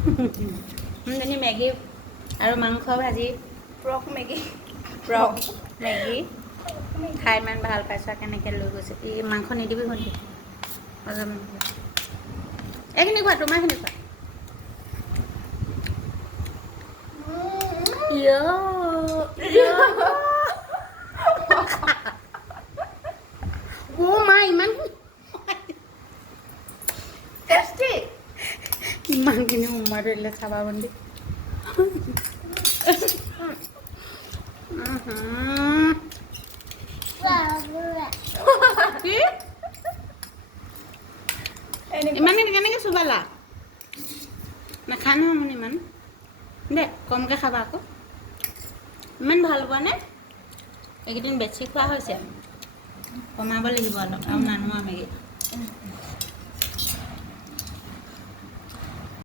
যেনে মেগী আৰু মাংস ভাজি প্ৰক মেগী প্ৰক মেগী খাই ইমান ভাল পাইছা কেনেকৈ লৈ গৈছে এই মাংস নিদিবি শুনি এইখিনি খোৱা তোমাৰখিনি খোৱা ইমান টেষ্টি ইমানখিনি উমাৰ ধৰিলে চাবা বন্দি কি ইমান কেনেকৈ চুবালা নাখা নহয় মোৰ ইমান দে কমকৈ খাবা আকৌ ইমান ভাল পোৱা নে এইকেইদিন বেছি খোৱা হৈছে কমাব লাগিব অলপ আৰু নানো মেগী